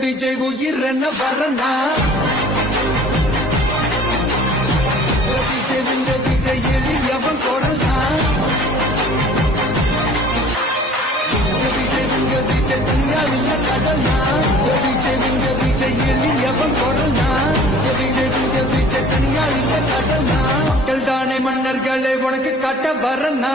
விஜய் உயிர் என்ன வரனா விஜய் எளியவன் குரல்னா விஜய் தனியாளில்ல கடல்னா விஜய் எளியவன் குரல்னா விஜய் தனியாளில்ல கடல்னா மக்கள் தானே மன்னர்களை உனக்கு காட்ட வரனா